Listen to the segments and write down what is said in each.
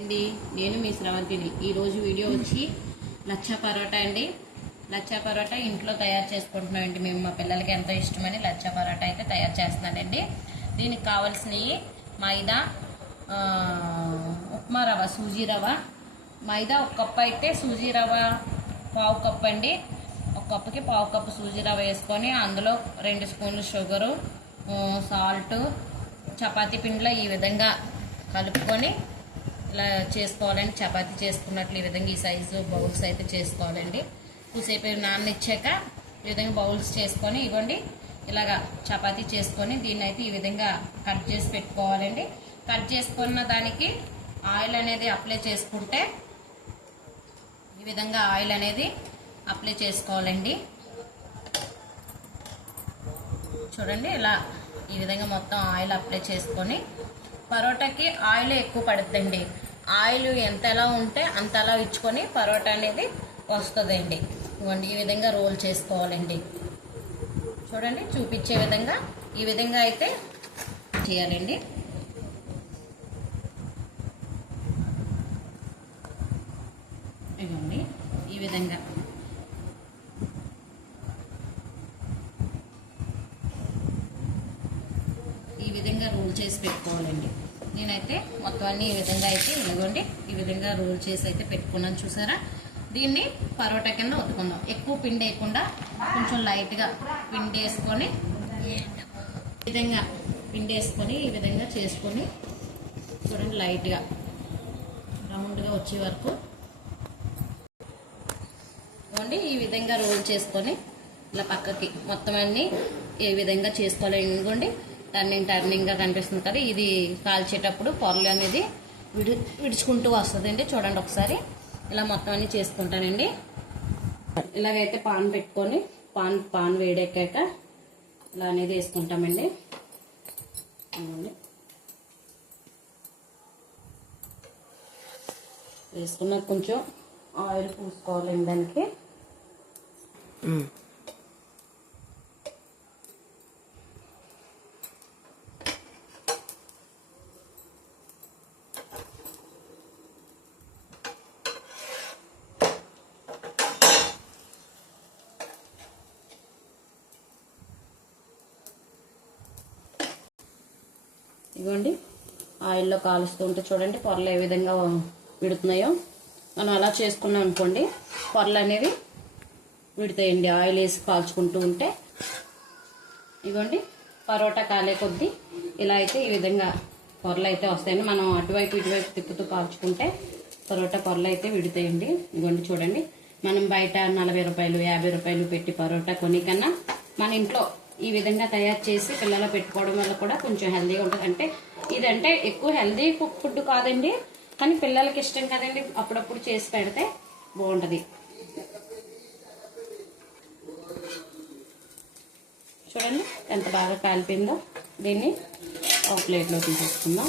అండి నేను మీ శ్రవంతిని ఈరోజు వీడియో వచ్చి లచ్చా పరోటా అండి. లచ్చా పరోటా ఇంట్లో తయారు చేసుకుంటున్నామండి. మేము మా పిల్లలకి ఎంతో ఇష్టమని లచ్చా పరోటా అయితే తయారు చేస్తున్నానండి. దీనికి కావాల్సినవి మైదా, ఉప్మా రవ్వ, సూజీ రవ్వ, మైదా ఒక కప్పు అయితే సూజీ రవ్వ పావు కప్పు అండి. ఒక కప్పుకి పావు కప్పు సూజీ రవ్వ వేసుకొని అందులో 2 స్పూన్లు షుగరు, సాల్ట్, చపాతీ పిండిలో ఈ విధంగా కలుపుకొని ఇలా చేసుకోవాలండి. చపాతీ చేసుకున్నట్లు ఈ విధంగా ఈ సైజు బౌల్స్ అయితే చేసుకోవాలండి. కూసేపు నాననిచ్చాక ఈ విధంగా బౌల్స్ చేసుకొని ఇవ్వండి ఇలాగా చపాతీ చేసుకొని దీన్ని అయితే ఈ విధంగా కట్ చేసి పెట్టుకోవాలండి. కట్ చేసుకున్న దానికి ఆయిల్ అనేది అప్లై చేసుకుంటే ఈ విధంగా ఆయిల్ అనేది అప్లై చేసుకోవాలండి. చూడండి ఇలా ఈ విధంగా మొత్తం ఆయిల్ అప్లై చేసుకొని పరోటాకి ఆయిల్ ఎక్కువ పడుతుందండి. ఆయిల్ ఎంత ఎలా ఉంటే అంత అలా ఇచ్చుకొని పరోటా అనేది వస్తుందండి. ఇవ్వండి ఈ విధంగా రోల్ చేసుకోవాలండి. చూడండి చూపించే విధంగా ఈ విధంగా అయితే చేయాలండి. ఇవ్వండి ఈ విధంగా రోల్ చేసి పెట్టుకోవాలండి. నేనైతే మొత్తం అన్ని ఈ విధంగా అయితే ఇలాగోండి ఈ విధంగా రోల్ చేసి అయితే పెట్టుకున్నాను. చూసారా, దీన్ని పరోటా కింద ఒత్తుకుందాం. ఎక్కువ పిండి వేయకుండా కొంచెం లైట్గా పిండి వేసుకొని ఈ విధంగా పిండి వేసుకొని ఈ విధంగా చేసుకొని చూడండి లైట్గా రౌండ్గా వచ్చే వరకు ఇవ్వండి. ఈ విధంగా రోల్ చేసుకొని ఇలా పక్కకి మొత్తం అన్నీ ఈ విధంగా చేసుకోవాలి. ఇదిగోండి టర్నింగ్గా కనిపిస్తుంది కదా, ఇది కాల్చేటప్పుడు పొరలు అనేది విడుచుకుంటూ వస్తుందండి. చూడండి ఒకసారి ఇలా మొత్తం అన్ని చేసుకుంటానండి. ఇలాగైతే పాన్ పెట్టుకొని పాన్ వేడెక్కాక ఇలా అనేది వేసుకుంటామండి. వేసుకున్న కొంచెం ఆయిల్ పూసుకోవాలండి దానికి. ఇదిగోండి ఆయిల్లో కాలుస్తూ ఉంటే చూడండి పొరలు ఏ విధంగా విడుతున్నాయో. మనం అలా చేసుకున్నాం అనుకోండి పొరలు అనేవి విడతాయండి. ఆయిల్ వేసి కాల్చుకుంటూ ఉంటే ఇదిగోండి పరోటా కాలే కొద్దీ ఇలా అయితే ఈ విధంగా పొరలు అయితే వస్తాయండి. మనం అటువైపు ఇటువైపు తిప్పుతూ కాల్చుకుంటే పరోటా పొరలు అయితే విడతాయండి. ఇదిగోండి చూడండి, మనం బయట 40 రూపాయలు 50 రూపాయలు పెట్టి పరోటా కొని కన్నా మన ఇంట్లో ఈ విధంగా తయారు చేసి పిల్లలు పెట్టుకోవడం వల్ల కూడా కొంచెం హెల్దీగా ఉంటుంది. అంటే ఇదంటే ఎక్కువ హెల్దీ ఫుడ్ కాదండి, కానీ పిల్లలకి ఇష్టం కదండి, అప్పుడప్పుడు చేసి పెడితే బాగుంటుంది. చూడండి ఎంత బాగా కాలిపోయిందో. దీన్ని ఒక ప్లేట్లో తీసేసుకుందాం.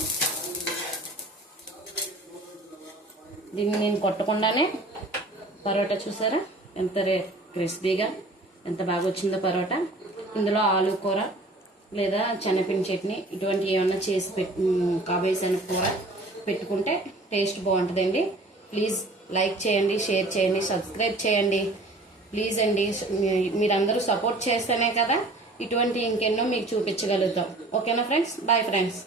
దీన్ని నేను కొట్టకుండానే పరోటా చూసారా ఎంత క్రిస్పీగా ఎంత బాగా వచ్చిందో పరోటా. ఇందులో ఆలు కూర లేదా శనగపిండి చట్నీ ఇటువంటి ఏమన్నా చేసి కాబేసిన కూర పెట్టుకుంటే టేస్ట్ బాగుంటుందండి. ప్లీజ్ లైక్ చేయండి, షేర్ చేయండి, సబ్స్క్రైబ్ చేయండి ప్లీజ్ అండి. మీరందరూ సపోర్ట్ చేస్తేనే కదా ఇటువంటి ఇంకెన్నో మీకు చూపించగలుగుతాం. ఓకేనా ఫ్రెండ్స్? Bye friends.